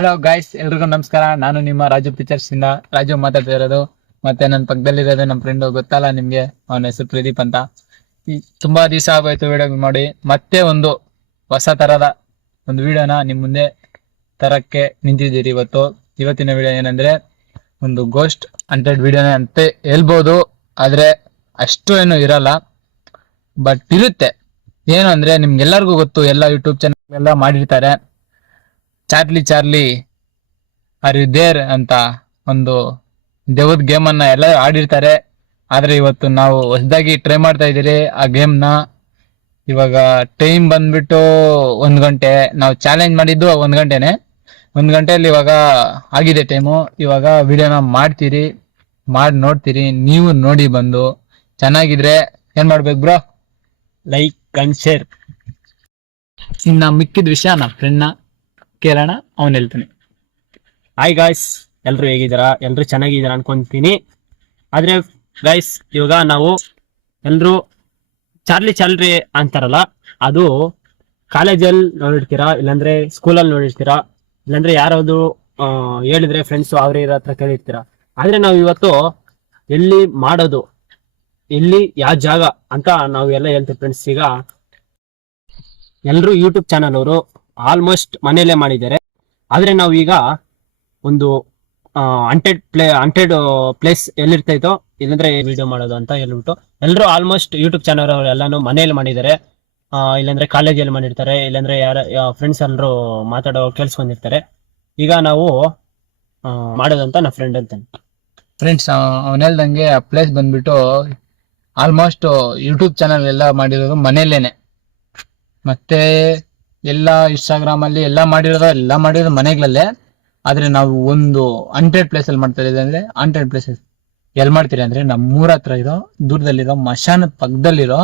Hello guys, ಎಲ್ರಿಗೂ ನಮಸ್ಕಾರ. ನಾನು ನಿಮ್ಮ ರಾಜು ಪಿಕ್ಚರ್ಸ್ ಇಂದ ರಾಜು ಮಾತಾಡ್ತಾ ಇರೋದು. ಮತ್ತೆ ನನ್ನ ಪಕ್ಕದಲ್ಲಿರೋದು ನಮ್ಮ ಫ್ರೆಂಡ್, ಗೊತ್ತಲ್ಲ ನಿಮ್ಗೆ, ಅವನ ಹೆಸರು ಪ್ರದೀಪ್ ಅಂತ. ತುಂಬಾ ದಿವಸ ಆಗೋಯ್ತು ವಿಡಿಯೋ ಮಾಡಿ. ಮತ್ತೆ ಒಂದು ಹೊಸ ತರದ ಒಂದು ವಿಡಿಯೋನ ನಿಮ್ ಮುಂದೆ ತರಕ್ಕೆ ನಿಂತಿದ್ದೀರಿ ಇವತ್ತಿನ ವಿಡಿಯೋ ಏನಂದ್ರೆ ಒಂದು ಗೋಸ್ಟ್ ಹಂಟೆಡ್ ವಿಡಿಯೋನೇ ಅಂತ ಹೇಳ್ಬೋದು. ಆದ್ರೆ ಅಷ್ಟು ಏನು ಇರಲ್ಲ, ಬಟ್ ಇರುತ್ತೆ. ಏನು ಅಂದ್ರೆ ನಿಮ್ಗೆಲ್ಲರಿಗೂ ಗೊತ್ತು, ಎಲ್ಲ ಯೂಟ್ಯೂಬ್ ಚಾನಲ್ ಎಲ್ಲ ಮಾಡಿರ್ತಾರೆ. ಚಾರ್ಲಿ ಆರ್ ಯು ದೇರ್ ಅಂತ ಒಂದು ದೆವ್ವದ ಗೇಮ್ ಅನ್ನ ಎಲ್ಲ ಆಡಿರ್ತಾರೆ. ಆದ್ರೆ ಇವತ್ತು ನಾವು ಹೊಸದಾಗಿ ಟ್ರೈ ಮಾಡ್ತಾ ಇದೀರಿ ಆ ಗೇಮ್ ನ. ಇವಾಗ ಟೈಮ್ ಬಂದ್ಬಿಟ್ಟು 1 ಗಂಟೆ. ನಾವು ಚಾಲೆಂಜ್ ಮಾಡಿದ್ದು 1 ಗಂಟೆನೆ. 1 ಗಂಟೆಯಲ್ಲಿ ಇವಾಗ ಆಗಿದೆ ಟೈಮು. ಇವಾಗ ವಿಡಿಯೋನ ಮಾಡಿ ನೋಡ್ತೀರಿ. ನೀವು ನೋಡಿ ಬಂದು ಚೆನ್ನಾಗಿದ್ರೆ ಏನ್ ಮಾಡ್ಬೇಕು ಬ್ರೋ? Like and share. ಇನ್ನ ಮಿಕ್ಕಿದ ವಿಷಯ ನಮ್ಮ ಫ್ರೆಂಡ್ನ ಕೇಳೋಣ, ಅವನ್ ಹೇಳ್ತಾನೆ. ಹಾಯ್ ಗಾಯ್ಸ್, ಎಲ್ರು ಹೇಗಿದ್ದೀರಾ? ಎಲ್ರು ಚೆನ್ನಾಗಿದ್ದೀರಾ ಅನ್ಕೊಂತೀನಿ. ಆದ್ರೆ ಗಾಯ್ಸ್, ಇವಾಗ ನಾವು ಎಲ್ರು ಚಾರ್ಲಿ ಅಂತಾರಲ್ಲ, ಅದು ಕಾಲೇಜಲ್ಲಿ ನೋಡಿರ್ತೀರಾ, ಇಲ್ಲಾಂದ್ರೆ ಸ್ಕೂಲಲ್ಲಿ ನೋಡಿರ್ತೀರಾ, ಇಲ್ಲಾಂದ್ರೆ ಯಾರಾದ್ರು ಹೇಳಿದ್ರೆ ಫ್ರೆಂಡ್ಸ್ ಅವ್ರ ಹತ್ರ ಕೇಳಿರ್ತೀರಾ. ಆದ್ರೆ ನಾವು ಇವತ್ತು ಎಲ್ಲಿ ಮಾಡೋದು, ಎಲ್ಲಿ ಯಾವ ಜಾಗ ಅಂತ ನಾವು ಎಲ್ಲ ಹೇಳ್ತೀವಿ ಫ್ರೆಂಡ್ಸ್. ಈಗ ಎಲ್ರು ಯೂಟ್ಯೂಬ್ ಚಾನಲ್ ಅವರು ಆಲ್ಮೋಸ್ಟ್ ಮನೆಯಲ್ಲೇ ಮಾಡಿದ್ದಾರೆ. ಆದ್ರೆ ನಾವು ಈಗ ಒಂದು ಅಂಟೆಡ್ ಪ್ಲೇಸ್ ಎಲ್ಲಿರ್ತೈತೋ ಇಲ್ಲಂದ್ರೆ ವಿಡಿಯೋ ಮಾಡೋದು ಅಂತ ಹೇಳ್ಬಿಟ್ಟು ಎಲ್ಲರೂ ಆಲ್ಮೋಸ್ಟ್ ಯೂಟ್ಯೂಬ್ ಚಾನಲ್ ಅವರು ಎಲ್ಲಾನು ಮನೆಯಲ್ಲಿ ಮಾಡಿದ್ದಾರೆ. ಇಲ್ಲಾಂದ್ರೆ ಕಾಲೇಜಲ್ಲಿ ಮಾಡಿರ್ತಾರೆ, ಇಲ್ಲಾಂದ್ರೆ ಯಾರ ಫ್ರೆಂಡ್ಸ್ ಎಲ್ಲರೂ ಮಾತಾಡೋ ಕೇಳಿಸ್ಕೊಂಡಿರ್ತಾರೆ. ಈಗ ನಾವು ಮಾಡೋದಂತ ನನ್ನ ಫ್ರೆಂಡ್ ಅಂತಾನೆ. ಫ್ರೆಂಡ್ಸ್, ಅವನ ಹೇಳ್ದಂಗೆ ಆ ಪ್ಲೇಸ್ ಬಂದ್ಬಿಟ್ಟು ಆಲ್ಮೋಸ್ಟ್ ಯೂಟ್ಯೂಬ್ ಚಾನಲ್ ಎಲ್ಲ ಮಾಡಿರೋದು ಮನೆಯಲ್ಲೇನೆ. ಮತ್ತೆ ಎಲ್ಲ ಇನ್ಸ್ಟಾಗ್ರಾಮ್ ಅಲ್ಲಿ ಎಲ್ಲ ಮಾಡಿರೋದು ಮನೆಗಳಲ್ಲೇ. ಆದ್ರೆ ನಾವು ಒಂದು ಹಂಡ್ರೆಡ್ ಪ್ಲೇಸ್ ಅಲ್ಲಿ ಮಾಡ್ತಾ ಇದ್ದೀವಿ. ಅಂದ್ರೆ ಹಂಡ್ರೆಡ್ ಪ್ಲೇಸಸ್ ಎಲ್ಲಿ ಮಾಡ್ತೀರಿ ಅಂದ್ರೆ ನಮ್ಮೂರ ಹತ್ರ ಇರೋ ದೂರದಲ್ಲಿರೋ ಮಶಾನದ ಪಕ್ಕದಲ್ಲಿರೋ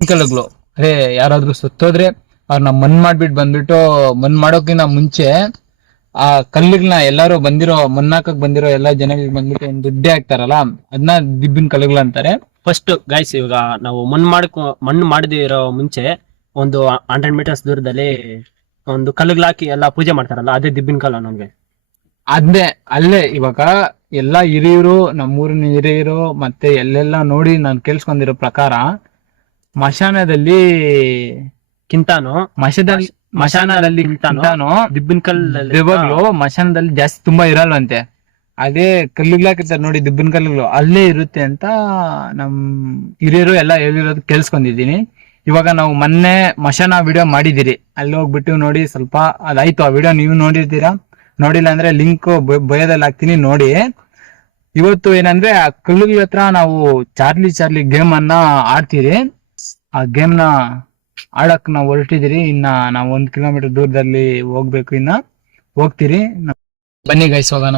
ಕಲ್ಲುಗಳು. ಅದೇ ಯಾರಾದ್ರೂ ಸತ್ತೋದ್ರೆ ಅವ್ರನ್ನ ಮಣ್ಣು ಮಾಡ್ಬಿಟ್ಟು ಬಂದ್ಬಿಟ್ಟು ಮಣ್ಣು ಮಾಡೋಕಿನ್ನ ಮುಂಚೆ ಆ ಕಲ್ಲುಗಳನ್ನ ಎಲ್ಲಾರು ಮಣ್ಣಾಕಕ್ ಬಂದಿರೋ ಎಲ್ಲಾ ಜನಗಳಿಗೆ ಬಂದ್ಬಿಟ್ಟು ಒಂದು ದುಡ್ಡೇ ಹಾಕ್ತಾರಲ್ಲ, ಅದನ್ನ ದಿಬ್ಬಿನ ಕಲ್ಲುಗಳು ಅಂತಾರೆ. ಫಸ್ಟ್ ಗಾಯ್ಸ್, ಇವಾಗ ನಾವು ಮಣ್ಣು ಮಾಡದಿರೋ ಮುಂಚೆ ಒಂದು 100 ಮೀಟರ್ಸ್ ದೂರದಲ್ಲಿ ಒಂದು ಕಲ್ಲುಗಳಾಕಿ ಎಲ್ಲ ಪೂಜೆ ಮಾಡ್ತಾರಲ್ಲ, ಅದೇ ದಿಬ್ಬಿನ ಕಲ್ಲು ನಮ್ಗೆ. ಅಲ್ಲೇ ಇವಾಗ ಎಲ್ಲಾ ಹಿರಿಯರು, ನಮ್ಮೂರಿನ ಹಿರಿಯರು ಮತ್ತೆ ಎಲ್ಲೆಲ್ಲ ನೋಡಿ ನಾನು ಕೇಳಿಸ್ಕೊಂಡಿರೋ ಪ್ರಕಾರ ಮಶಾನದಲ್ಲಿ ದಿಬ್ಬಿನ ಕಲ್ಲು ದೆವ್ವಗಳು ಮಶಾನದಲ್ಲಿ ಜಾಸ್ತಿ ತುಂಬಾ ಇರಲ್ವಂತೆ. ಅದೇ ಕಲ್ಲುಗಳಾಕಿರ್ತಾರೆ ನೋಡಿ, ದಿಬ್ಬಿನ ಕಲ್ಲುಗಳು ಅಲ್ಲೇ ಇರುತ್ತೆ ಅಂತ ನಮ್ ಹಿರಿಯರು ಎಲ್ಲ ಹೇಳಿರೋದು ಕೇಳಿಸ್ಕೊಂಡಿದೀನಿ. ಇವಾಗ ನಾವು ಮೊನ್ನೆ ಮಶಾನ ವಿಡಿಯೋ ಮಾಡಿದಿರಿ, ಅಲ್ಲಿ ಹೋಗ್ಬಿಟ್ಟು ನೋಡಿ. ಸ್ವಲ್ಪ ಅದಾಯ್ತು ಆ ವಿಡಿಯೋ, ನೀವು ನೋಡಿರ್ತೀರಾ. ನೋಡಿಲ್ಲ ಅಂದ್ರೆ ಲಿಂಕ್ ಬಯೋದಲ್ಲಿ ಹಾಕ್ತೀನಿ, ನೋಡಿ. ಇವತ್ತು ಏನಂದ್ರೆ ಆ ಕಲ್ಲುಗಳ ಹತ್ರ ನಾವು ಚಾರ್ಲಿ ಗೇಮ್ ಅನ್ನ ಆಡ್ತೀರಿ. ಆ ಗೇಮ್ ನ ಆಡಕ್ ನಾವು ಹೊರಟಿದಿರಿ. ಇನ್ನ ನಾವು 1 ಕಿಲೋಮೀಟರ್ ದೂರದಲ್ಲಿ ಹೋಗ್ಬೇಕು. ಇನ್ನ ಹೋಗ್ತೀರಿ, ಬನ್ನಿ ಗೈಸ್ ಹೋಗೋಣ.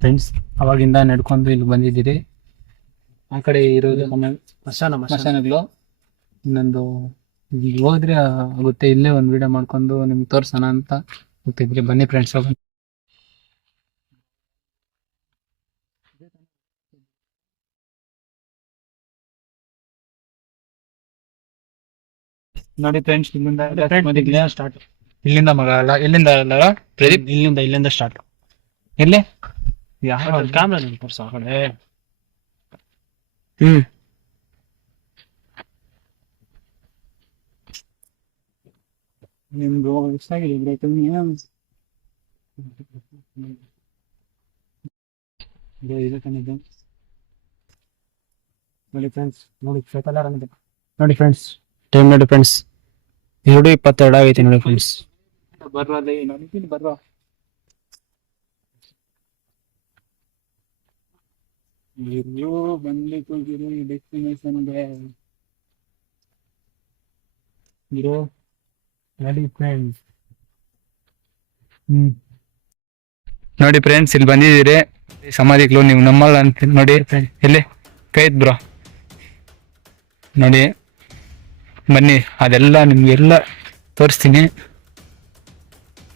ಫ್ರೆಂಡ್ಸ್, ಅವಾಗಿಂದ ನಡ್ಕೊಂಡು ಇಲ್ಲಿ ಬಂದಿದ್ದೀರಿ. ಆ ಕಡೆ ಇರೋದು ಮಶಾನಗಳು. ಇನ್ನೊಂದು ಈಗ ಹೋದ್ರೆ ಆಗುತ್ತೆ, ಇಲ್ಲೇ ಒಂದು ವಿಡಿಯೋ ಮಾಡ್ಕೊಂಡು ನಿಮ್ಗೆ ತೋರ್ಸೋಣ ಅಂತ ಹೋಗ್ತಿದ್ರಿ. ಬನ್ನಿ ಫ್ರೆಂಡ್ಸ್ ಹೋಗೋಣ. ನೋಡಿ ಫ್ರೆಂಡ್ಸ್, ಇಲ್ಲಿಂದ ಸ್ಟಾರ್ಟ್. ಇಲ್ಲಿಂದ ಮಗ ಅಲ್ಲ, ಎಲ್ಲಿಂದ ಅಲ್ಲ ಪ್ರದೀಪ್? ಇಲ್ಲಿಂದ ಸ್ಟಾರ್ಟ್. ಎಲ್ಲಿ ಕ್ಯಾಮ್ರಾ ತೋರ್ಸ ಆ ಕಡೆ. ನಿಮ್ದು ಎಷ್ಟಾಗಿದೆ? ನೋಡಿ ಫ್ರೆಂಡ್ಸ್, ನೋಡಿ ನೋಡಿ ಫ್ರೆಂಡ್ಸ್, ಟೈಮ್ ನೋಡಿ ಫ್ರೆಂಡ್ಸ್, 2:22 ಆಗೈತೆ ನೋಡಿ ಫ್ರೆಂಡ್ಸ್. ಬರ್ವಾ ಬಂದ್ಲಿಕ್ಕೆ ಡೆಸ್ಟಿನೇಷನ್ಗೆ ನೋಡಿ ಫ್ರೆಂಡ್ಸ್. ನೋಡಿ ಫ್ರೆಂಡ್ಸ್, ಇಲ್ಲಿ ಬಂದಿದ್ದೀರಿ ಸಮಾಧಿಗಳು. ನೀವು ನಮ್ಮಲ್ಲ ಅಂತ ನೋಡಿ. ಎಲ್ಲಿ ಕೈ ಬ್ರೋ ನೋಡಿ, ಬನ್ನಿ ಅದೆಲ್ಲ ನಿಮ್ಗೆಲ್ಲ ತೋರಿಸ್ತೀನಿ.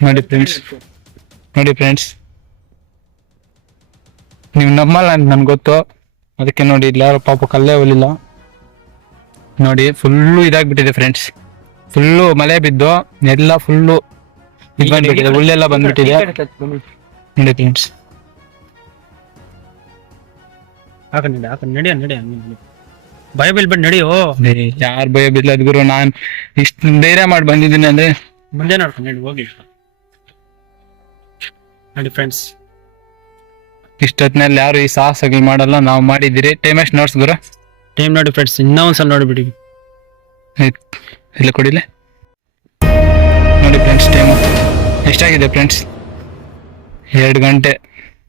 ನೋಡಿ ಫ್ರೆಂಡ್ಸ್, ನೋಡಿ ಫ್ರೆಂಡ್ಸ್, ನೀವು ನಮ್ಮಲ್ಲ ಅಂತ ನನ್ಗೆ ಗೊತ್ತು, ಅದಕ್ಕೆ ನೋಡಿ ಇಲ್ಲಿ ಯಾರು ಪಾಪ ಕಲ್ಲೇ ಹೋಲಿಲ್ಲ. ನೋಡಿ ಫುಲ್ಲು ಇದಾಗ್ಬಿಟ್ಟಿದೆ ಫ್ರೆಂಡ್ಸ್, ಫುಲ್ಲು ಮಳೆ ಬಿದ್ದು ಎಲ್ಲ ಫುಲ್ಲು ಇದು ಬಂದ್ಬಿಟ್ಟಿದೆ, ಹುಲ್ಲೆಲ್ಲ ಬಂದ್ಬಿಟ್ಟಿದೆ ನೋಡಿ ಫ್ರೆಂಡ್ಸ್. ಭಯ ಬೀಳ್ಬೇಡಿ, ನಡಿಯೋ. ಯಾರು ಭಯ ಬಿಡ್ಲದ್ ಗುರು, ನಾನ್ ಇಷ್ಟು ಧೈರ್ಯ ಮಾಡಿ ಬಂದಿದ್ದೀನಿ ಅಂದ್ರೆ ಮುಂದೆ ನೋಡ್ಕೊಂಡು ನಡಿ, ಹೋಗಿ ನೋಡಿ ಫ್ರೆಂಡ್ಸ್. ಇಷ್ಟೊತ್ತಿನಲ್ಲಿ ಯಾರು ಈ ಸಾಹಸಗಳು ಮಾಡಲ್ಲ, ನಾವು ಮಾಡಿದ್ದೀರಿ. ಟೈಮ್ ಎಷ್ಟು ನೋಡ್ಸ್ ಗುರು? ಟೈಮ್ ನೋಡಿ ಫ್ರೆಂಡ್ಸ್, ಇನ್ನೂ ಒಂದ್ಸಲ ನೋಡಿಬಿಡಿ. ಇಲ್ಲ ಕೊಡಿಲ್ಲ ನೋಡಿ ಫ್ರೆಂಡ್ಸ್, ಟೈಮು ಎಷ್ಟಾಗಿದೆ ಫ್ರೆಂಡ್ಸ್? 2 ಗಂಟೆ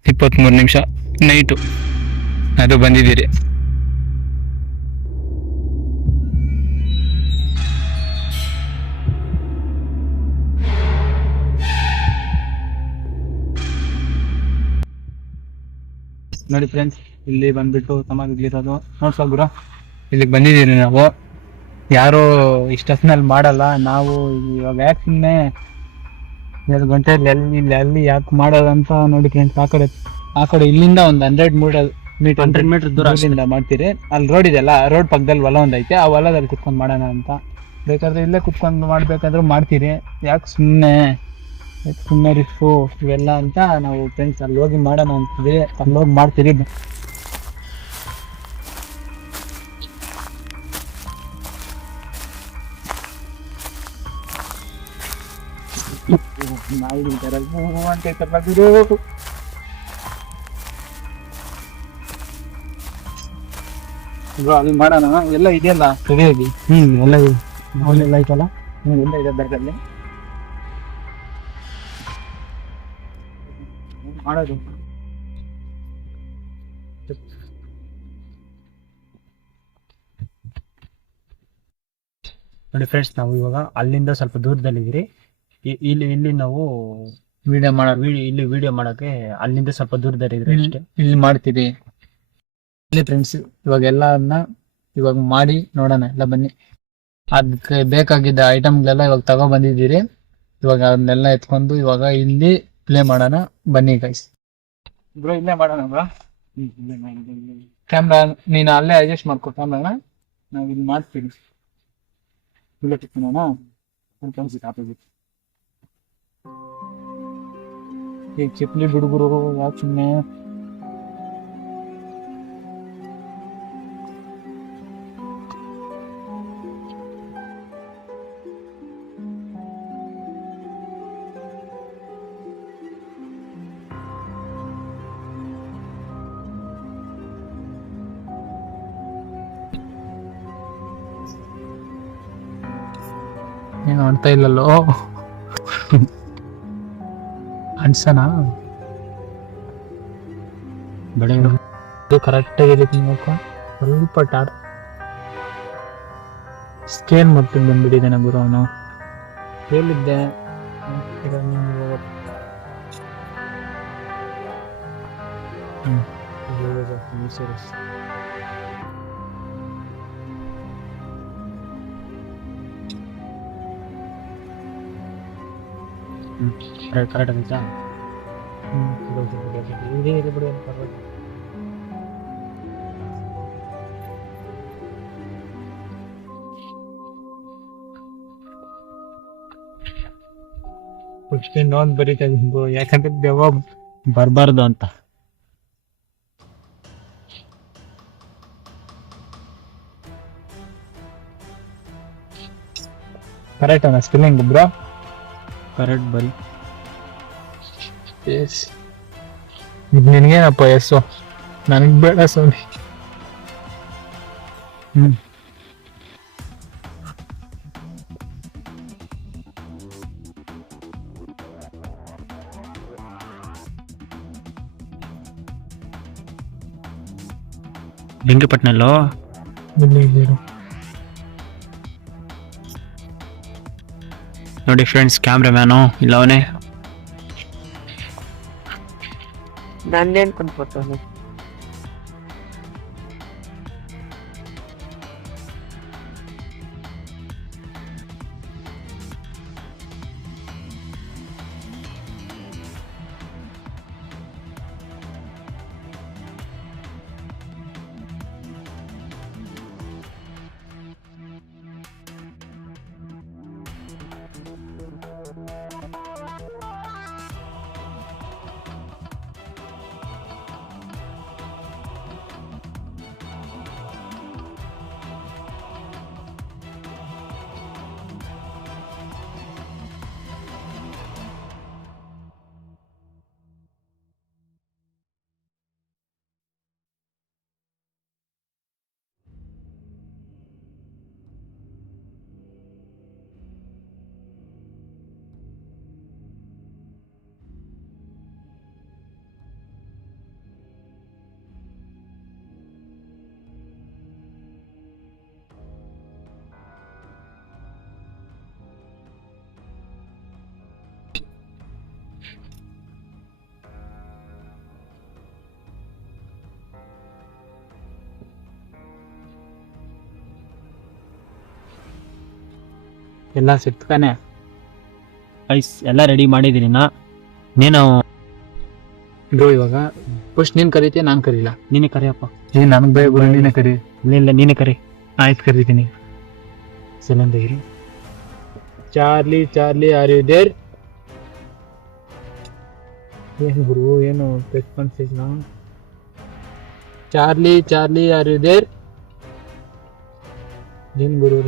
23 ನಿಮಿಷ ನೈಟು ಅದು ಬಂದಿದ್ದೀರಿ. ನೋಡಿ ಫ್ರೆಂಡ್ಸ್, ಇಲ್ಲಿ ಬಂದ್ಬಿಟ್ಟು ಸಮಾಧಿಗಳಿರೋದು ನೋಡ್ಸೋ ಗುರು. ಇಲ್ಲಿಗೆ ಬಂದಿದ್ದೀರಿ ನಾವು, ಯಾರು ಇಷ್ಟೊತ್ತಿನಲ್ಲಿ ಮಾಡಲ್ಲ. ನಾವು ಇವಾಗ ಯಾಕೆ ಸುಮ್ಮನೆ 2 ಗಂಟೆಯಲ್ಲಿ ಅಲ್ಲಿ ಯಾಕೆ ಮಾಡೋದಂತ ನೋಡಿ ಫ್ರೆಂಡ್ಸ್. ಆ ಕಡೆ ಇಲ್ಲಿಂದ ಒಂದು 100 ಮೀಟರ್ ದೂರದಿಂದ ಮಾಡ್ತೀರಿ. ಅಲ್ಲಿ ರೋಡ್ ಇದೆಯಲ್ಲ, ರೋಡ್ ಪಕ್ಕದಲ್ಲಿ ಹೊಲ ಒಂದೈತೆ, ಆ ಹೊಲದಲ್ಲಿ ಕುತ್ಕೊಂಡು ಮಾಡೋಣ ಅಂತ. ಬೇಕಾದ್ರೆ ಇಲ್ಲೇ ಕುತ್ಕೊಂಡು ಮಾಡ್ಬೇಕಾದ್ರೂ ಮಾಡ್ತೀರಿ. ಯಾಕೆ ಸುಮ್ಮನೆ ರಿಸ್ಕು ಇವೆಲ್ಲ ಅಂತ ನಾವು ಫ್ರೆಂಡ್ಸ್ ಅಲ್ಲಿ ಹೋಗಿ ಮಾಡೋಣ ಅಂತಿದ್ರಿ, ಅಲ್ಲಿ ಹೋಗಿ ಮಾಡ್ತೀರಿ. ಅಲ್ಲಿ ಮಾಡೋಣ, ಎಲ್ಲ ಇದೆಯಲ್ಲ ಸರಿಯಾಗಿ. ಎಲ್ಲ ಅವನ್ನೆಲ್ಲ ಐತಲ್ಲ, ಎಲ್ಲ ಇದೆ ಬ್ಯಾಗಲ್ಲಿ ಮಾಡೋದು. ನೋಡಿ ಫ್ರೆಂಡ್ಸ್, ನಾವು ಇವಾಗ ಅಲ್ಲಿಂದ ಸ್ವಲ್ಪ ದೂರದಲ್ಲಿದ್ದೀರಿ. ಇಲ್ಲಿ ನಾವು ವಿಡಿಯೋ ಮಾಡೋಕೆ ಅಲ್ಲಿಂದ ಸ್ವಲ್ಪ ದೂರದಲ್ಲಿದ್ದೀರಿ ಅಷ್ಟೇ. ಇಲ್ಲಿ ಮಾಡ್ತೀವಿ ಇಲ್ಲಿ ಫ್ರೆಂಡ್ಸ್. ಇವಾಗ ಎಲ್ಲನ್ನ ಇವಾಗ ಮಾಡಿ ನೋಡೋಣ, ಎಲ್ಲ ಬನ್ನಿ. ಅದಕ್ಕೆ ಬೇಕಾಗಿದ್ದ ಐಟಮ್ಗಳೆಲ್ಲ ಇವಾಗ ತಗೋ ಬಂದಿದ್ದೀರಿ. ಇವಾಗ ಅದನ್ನೆಲ್ಲ ಎತ್ಕೊಂಡು ಇವಾಗ ಇಲ್ಲಿ ಪ್ಲೇ ಮಾಡೋಣ ಬನ್ನಿ ಗೈಸ್. ಬ್ರೋ ಇಲ್ಲೇ ಮಾಡೋಣ ಬ್ರೋ. ಕ್ಯಾಮ್ರಾ ನೀನು ಅಲ್ಲೇ ಅಡ್ಜಸ್ಟ್ ಮಾಡ್ಕೊ ಕ್ಯಾಮ್ರಾನ, ನಾವು ಇಲ್ಲಿ ಮಾಡ್ತೀವಿ. ಇಲ್ಲೇ ಟಿಕ್ಕೋಣ ಆಪೋಸಿಟ್. ಈಗ ಚಿಪ್ಲಿ ಹುಡುಗರು ಯಾಕೆ ಸುಮ್ಮನೆ ಏನು ಮಾಡ್ತಾ ಇಲ್ಲಲ್ಲೋ ಅನ್ಸನ ಬೆಳೆ ಕರೆಕ್ಟಾಗಿ ನೋಡ್ಕೊಂಡು ಸ್ವಲ್ಪ ಟಾರ್ ಸ್ಕೇಲ್ ಮಾಡ್ಕೊಂಡು ಬಂದ್ಬಿಟ್ಟಿದ್ದಾನೆ ಗುರು ಅವನು. ಹೇಳಿದ್ದೆ ಕರೆಕ್ಟ್ ಆಯ್ತಾ? ಇನ್ನೊಂದು ಬರೀತಾ ಇದ್ದೀನಿ ಯಾಕಂದ್ರೆ ದೆವ್ವ ಬರಬಾರ್ದು ಅಂತ. ಕರೆಕ್ಟ್ ಅನ್ನ ಸ್ಪೆಲ್ಲಿಂಗ್ ಬ್ರೋ? ಕರೆಕ್ಟ್ ಬರಿ. ಇದು ನಿನ್ಗೇನಪ್ಪ ಎಸ್ಸು ನನಗ್ ಬೇಡ ಸ್ವಾಮಿ. ಲಿಂಗಪಟ್ನಲ್ಲೋ ನೋಡಿ ಫ್ರೆಂಡ್ಸ್, ಕ್ಯಾಮ್ರಾಮ್ಯಾನು ಇಲ್ಲ ಅವನೇ. ನಂದೇನ್ ಕೊಂಡ್ಕೊತಾನೆ. ಎಲ್ಲ ಸಿಕ್ತಾನೆ. ಐಸ್ ಎಲ್ಲ ರೆಡಿ ಮಾಡಿದೀನಿ ನಾ. ನೀನು ಬ್ರೋ ಇವಾಗ ಫಸ್ಟ್ ನೀನ್ ಕರೀತೀಯ, ನಾನ್ ಕರೀಲ. ನೀನೇ ಕರಿಯಪ್ಪ. ನನಗ್ ಭಯ ಗುರು, ನೀನೇ ಕರಿ. ಇಲ್ಲ ನೀನೇ ಕರಿ. ಆಯ್ತು ಕರೀತೀನಿ. ಸಲಂದಗಿರಿ. Charlie Charlie are you there? ಏನು ಗುರು, ಏನು ರೆಸ್ಪಾನ್ಸ್ ಇಲ್ಲ. Charlie Charlie are you there? ಏನ್ ಗುರು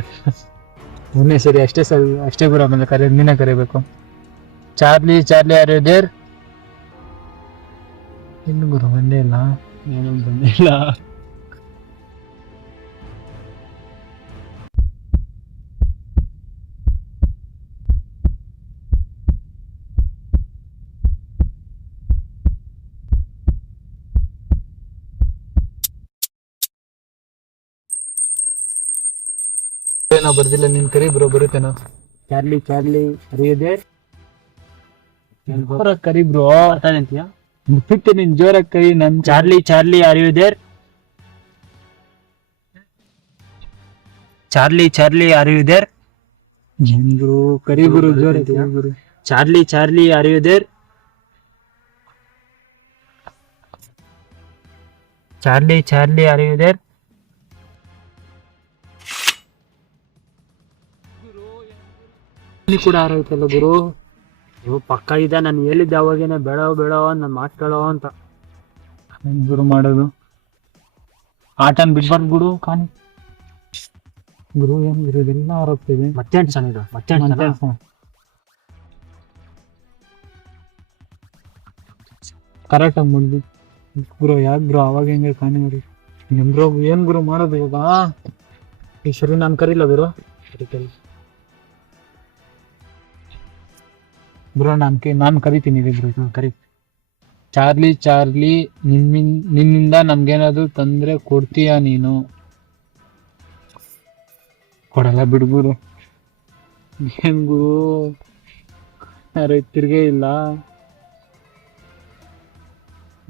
ಮೊನ್ನೆ ಸರಿ ಅಷ್ಟೇ ಗುರು, ಆಮೇಲೆ ನೀನೇ ಕರಿಬೇಕು. Charlie Charlie are you there? ಇನ್ನು ಗುರು ಬಂದೇ ಇಲ್ಲ. ಏನು ಬಂದಿಲ್ಲ. ಏನೋ ಬರ್ದಿಲ್ಲ, ನೀನ್ ಕರಿ ಬ್ರೋ, ಬರುತ್ತೇನೋ. ಚಾರ್ಲಿ ಚಾರ್ಲಿ ಅರಿಯದೆ ಕರಿ ಬ್ರೋ. ಅಂತೀಯ? ಬಿಟ್ಟು ನೀನ್ ಜೋರಾಗಿ ಕರಿ. ನನ್ Charlie Charlie are you there? Charlie Charlie are you there? ಏನ್ ಗುರು, ಕರಿ ಗುರು, ಜೋರಾಗಿ ಗುರು. Charlie Charlie are you there? Charlie Charlie are you there? ಕೂಡ ಆರೋಗ್ಯಲ್ಲ ಗುರು. ಇವು ಪಕ್ಕ ಇದೆ. ನಾನು ಹೇಳಿದ್ದೆ ಅವಾಗೇನೆ ಬೇಡ ನನ್ನ ಮಾತು ಕೇಳೋ ಅಂತ. ಏನ್ ಗುರು ಮಾಡೋದು, ಆಟನ್ ಬಿಡ್ಬಾರ್ದು ಗುರು. ಕಾಣಿ ಗುರು, ಏನ್ ಗುರು ಇದೆಲ್ಲ ಆರೋಗ್ತಿದೆ. ಮತ್ತೆ ಸಣ್ಣ ಮತ್ತೆ ಕರೆಕ್ಟ್ ಆಗಿ ಮಾಡ್ದು ಗುರು. ಯಾಕೆ ಗುರು ಅವಾಗ ಹೆಂಗೆ ಕಾಣಿ ಮಾಡಿ ಬ್ರೋ, ಏನ್ ಗುರು ಮಾಡೋದು ಇವಾಗ? ಈ ಸರಿ ನಾನು ಕರೀಲ ಗುರು. ಬ್ರೋ ನಾನು ಕರಿತೀನಿ ಬ್ರೋ. ಕರಿ. ಚಾರ್ಲಿ ಚಾರ್ಲಿ, ನಿನ್ನಿಂದ ನಮ್ಗೇನಾದ್ರು ತೊಂದ್ರೆ ಕೊಡ್ತೀಯಾ ನೀನು? ಕೊಡಲ್ಲ ಬಿಡು ಗುರು. ಏನ್ ಗುರು, ತಿರ್ಗೇ ಇಲ್ಲ.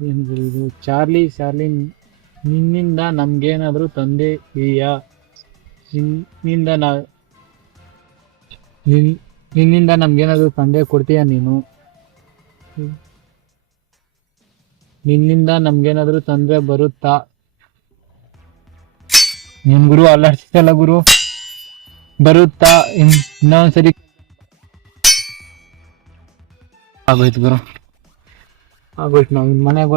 ಏನ್ ಗುರು ಇದು? ಚಾರ್ಲಿ ಚಾರ್ಲಿ, ನಿನ್ನಿಂದ ನಮ್ಗೇನಾದ್ರು ತೊಂದರೆ ಇದೆಯಾ? ನಿನ್ನಿಂದ ನಮ್ಗೇನಾದ್ರು ತೊಂದರೆ ಕೊಡ್ತೀಯಾ ನೀನು? ನಿನ್ನಿಂದ ನಮ್ಗೇನಾದ್ರು ತೊಂದರೆ ಬರುತ್ತಾ? ಏನ್ ಗುರು ಅಲ್ಲಾಡ್ತಿದ್ದಲ್ಲ ಗುರು. ಬರುತ್ತಾ? ಇನ್ನೊಂದ್ಸರಿ. ಆಗೋಯ್ತು ಗುರು, ಆಗೋಯ್ತು. ನಾವಿನ್ ಮನೆಗೆ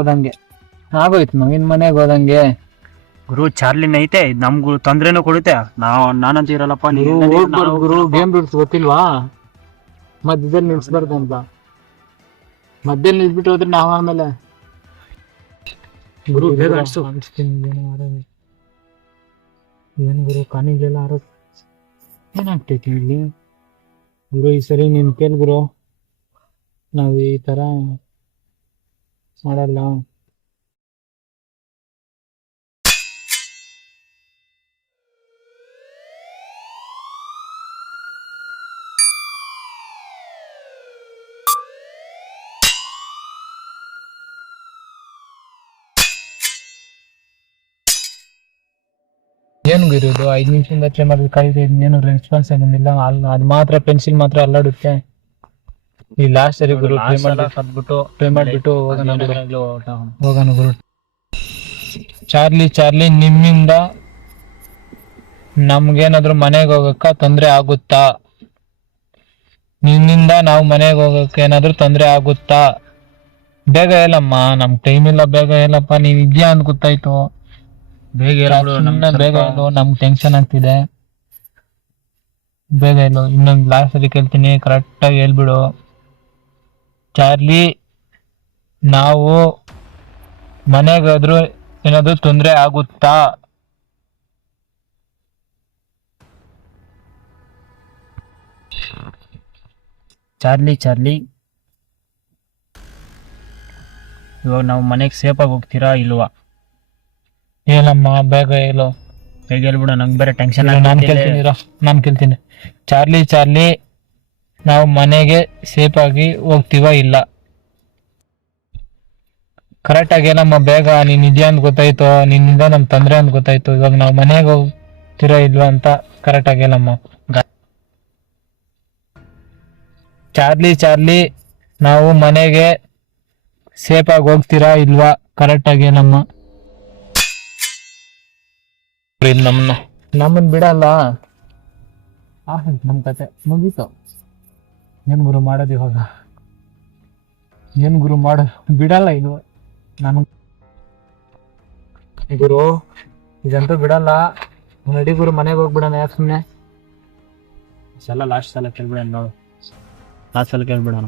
ಹೋದಂಗೆ. ಗುರು ಚಾರ್ಲಿನ ಐತೆ, ನಮ್ಗೂ ತೊಂದ್ರೆನೂ ಕೊಡುತ್ತೆ. ನಾನಂತ ಇರಲ್ಲಪ್ಪ. ಗುರು ಗೇಮ್ ಬಿಡ್ತು ಗೊತ್ತಿಲ್ವಾ? ಮಧ್ಯದಲ್ಲಿ ನಿಲ್ಸ್ಬಾರ್ದು ಅಂತ. ಮಧ್ಯದಲ್ಲಿ ನಿಲ್ಬಿಟ್ಟು ಹೋದ್ರೆ ನಾವು ಆಮೇಲೆ ಗುರು ಬೇಗ ಅನ್ಸು. ಏನ್ ಗುರು ಕಾಣಿಗೆಲ್ಲ ಆರೋ ಏನಾಗ್ತೈತಿ ಇಲ್ಲಿ ಗುರು? ಈ ಸರಿ ನೀನ್ ಕೇಳ್ ಗುರು, ನಾವು ಈ ತರ ಮಾಡಲ್ಲ. ಏನ್ ಗುರು ಇದು 5 ನಿಮಿಷದಿಂದ ಟ್ರೈ ಮಾಡಿದ್ರೆ ಕಾಯ್ದೆ ಏನು ರೆಸ್ಪಾನ್ಸ್ ಬಂದಿಲ್ಲ. ಅದು ಮಾತ್ರ ಪೆನ್ಸಿಲ್ ಮಾತ್ರ ಅಲ್ಲಾಡುತ್ತೆ. ಈ ಲಾಸ್ಟ್ ಸರಿ ಗುರು ಟ್ರೈ ಮಾಡ್ಬಿಟ್ಟು ಹೋಗೋಣ ಗುರು. ಚಾರ್ಲಿ ನಿಮ್ಮಿಂದ ನಮ್ಗೇನಾದ್ರು ಮನೆಗೆ ಹೋಗಕ್ಕ ತೊಂದ್ರೆ ಆಗುತ್ತಾ? ನಿನ್ನಿಂದ ನಾವು ಮನೆಗೆ ಹೋಗಕ್ಕೆ ಏನಾದ್ರು ತೊಂದ್ರೆ ಆಗುತ್ತಾ? ಬೇಗ ಹೇಳಮ್ಮ, ನಮ್ ಟೈಮ್ ಇಲ್ಲ, ಬೇಗ ಹೇಳಪ್ಪ. ನೀವ್ ಇದ್ಯಾ ಅಂತ ಗೊತ್ತಾಯ್ತು, ಬೇಗ ಹೇಳು, ನಮ್ಗೆ ಟೆನ್ಷನ್ ಆಗ್ತಿದೆ. ಬೇಗ ಹೇಳು. ಇನ್ನೊಂದು ಲಾಸ್ಟ್ ಸರಿ ಕೇಳ್ತೀನಿ, ಕರೆಕ್ಟ್ ಆಗಿ ಹೇಳ್ಬಿಡು. ಚಾರ್ಲಿ, ನಾವು ಮನೆಗಾದ್ರೂ ಏನಾದ್ರು ತೊಂದ್ರೆ ಆಗುತ್ತಾ? ಚಾರ್ಲಿ, ಇವಾಗ ನಾವು ಮನೆಗೆ ಸೇಫ್ ಆಗಿ ಹೋಗ್ತೀರಾ ಇಲ್ವಾ? ಹೇಳಮ್ಮ, ಬೇಗ ಹೇಳು. ಬೇಗ ಹೇಳ್ಬಿಡ, ನಂಗೆ ಬೇರೆ ಟೆನ್ಷನ್. ನಾನು ಕೇಳ್ತೀನಿ. ಚಾರ್ಲಿ, ನಾವು ಮನೆಗೆ ಸೇಫ್ ಆಗಿ ಹೋಗ್ತೀವಾ ಇಲ್ಲ? ಕರೆಕ್ಟ್ ಆಗಿ ಹೇಳಮ್ಮ ಬೇಗ. ನೀನ್ ಇದೆಯಾ ಅಂತ ಗೊತ್ತಾಯ್ತು, ನಿನ್ನಿಂದ ನಮ್ ತೊಂದ್ರೆ ಅಂತ ಗೊತ್ತಾಯ್ತು. ಇವಾಗ ನಾವು ಮನೆಗೆ ಹೋಗ್ತೀರಾ ಇಲ್ವಾ ಅಂತ ಕರೆಕ್ಟ್ ಆಗಿ ಹೇಳಮ್ಮ. ಚಾರ್ಲಿ, ನಾವು ಮನೆಗೆ ಸೇಫ್ ಆಗಿ ಹೋಗ್ತೀರಾ ಇಲ್ವಾ? ಕರೆಕ್ಟ್ ಆಗಿ ಹೇಳಮ್ಮ. ನಮ್ಮನ್ ಬಿಡಲ್ಲ. ನಮ್ ಕತೆ ಮುಗೀತು. ಏನ್ ಗುರು ಮಾಡೋದು ಇವಾಗ? ಏನ್ ಗುರು ಮಾಡೋದು? ಬಿಡಲ್ಲ ಇದು ನಾನು ಗುರು, ಇದಂತೂ ಬಿಡಲ್ಲ. ನಡಿ ಗುರು, ಮನೆಗೆ ಹೋಗ್ಬಿಡಣ. ಯಾಕೆ ಸುಮ್ನೆ ಸಲ ಲಾಸ್ಟ್ ಸಲ ಕೇಳ್ಬಿಡ ನೋಡು. ಲಾಸ್ಟ್ ಸಲ ಕೇಳ್ಬಿಡೋಣ.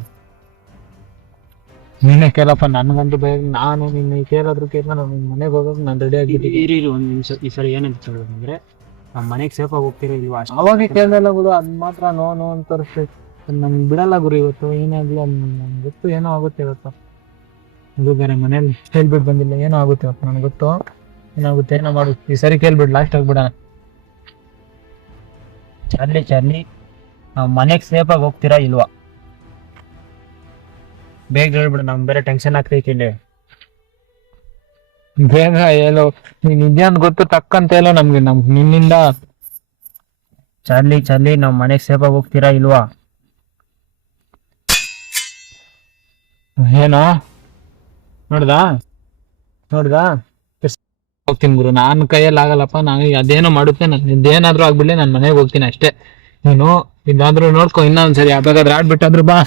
ನೀನೇ ಕೇಳಪ್ಪ, ನನ್ಗಂತೂ ನಾನು ನಿನ್ನ ಕೇಳೋದ್ರು ಕೇಳ. ನಾನು ಮನೆಗೆ ಹೋಗೋಕೆ ನಾನು ರೆಡಿ ಆಗಿದ್ದೀನಿ. ಇರಿ ಒಂದ್ ನಿಮಿಷ. ಈ ಸರಿ ಏನಂತ ಹೇಳೋದಂದ್ರೆ, ನಮ್ಮ ಮನೆಗೆ ಸೇಫ್ ಆಗಿ ಹೋಗ್ತೀರಾ ಇಲ್ವಾ ಅಷ್ಟೇ. ಅವಾಗ ಕೇಳ್ದಲ್ಲ ಗುರು, ಅದ್ ಮಾತ್ರ ನೋ ಅಂತ ತೋರಿಸ್ತೈತೆ. ನಮ್ಗೆ ಬಿಡಲ್ಲ ಗುರು ಇವತ್ತು. ಏನಾಗ್ಲಿ ನನ್ಗೆ ಗೊತ್ತು, ಏನೋ ಆಗುತ್ತೆ ಇವತ್ತು. ಇದು ಬೇರೆ ಮನೇಲಿ ಹೇಳ್ಬಿಟ್ಟು ಬಂದಿಲ್ಲ, ಏನೋ ಆಗುತ್ತೆ ಇವತ್ತು. ನನ್ಗೆ ಗೊತ್ತು ಏನಾಗುತ್ತೆ, ಏನೋ ಮಾಡು. ಈ ಸರಿ ಕೇಳ್ಬಿಟ್ಟು ಲಾಸ್ಟ್ ಆಗ್ಬಿಡಣ. ಚಾರ್ಲಿ, ನಾವು ಮನೆಗೆ ಸೇಫ್ ಆಗಿ ಹೋಗ್ತೀರಾ ಇಲ್ವಾ? ಬೇಗ ಹೇಳ್ಬಿಡು, ನಮ್ಗೆ ಬೇರೆ ಟೆನ್ಷನ್ ಆಗ್ತೈತಿ ಇಲ್ಲಿ. ಬೇಗ ಹೇಳು. ನೀನ್ ಇದೆಯಾ ಅಂತ ಗೊತ್ತು, ತಕ್ಕಂತ ಹೇಳೋ ನಮ್ಗೆ. ನಿನ್ನಿಂದ. ಚಾರ್ಲಿ, ನಾವು ಮನೆಗೆ ಸೇಫ್ ಆಗಿ ಹೋಗ್ತೀರಾ ಇಲ್ವಾ? ಏನೋ ನೋಡ್ದಾ ಹೋಗ್ತೀನಿ ಗುರು. ನಾನು ಕೈಯಲ್ಲಿ ಆಗಲ್ಲಪ್ಪ. ನಾನು ಅದೇನೋ ಮಾಡುತ್ತೆ, ಇದೇನಾದ್ರೂ ಆಗ್ಬಿಡ್ಲಿ, ನಾನು ಮನೆಗೆ ಹೋಗ್ತೀನಿ ಅಷ್ಟೇ. ನೀನು ಇದಾದ್ರೂ ನೋಡ್ಕೊ. ಇನ್ನೊಂದ್ಸರಿ ಯಾವ್ದಾದ್ರು ಆಡ್ಬಿಟ್ಟಾದ್ರು ಬಾ.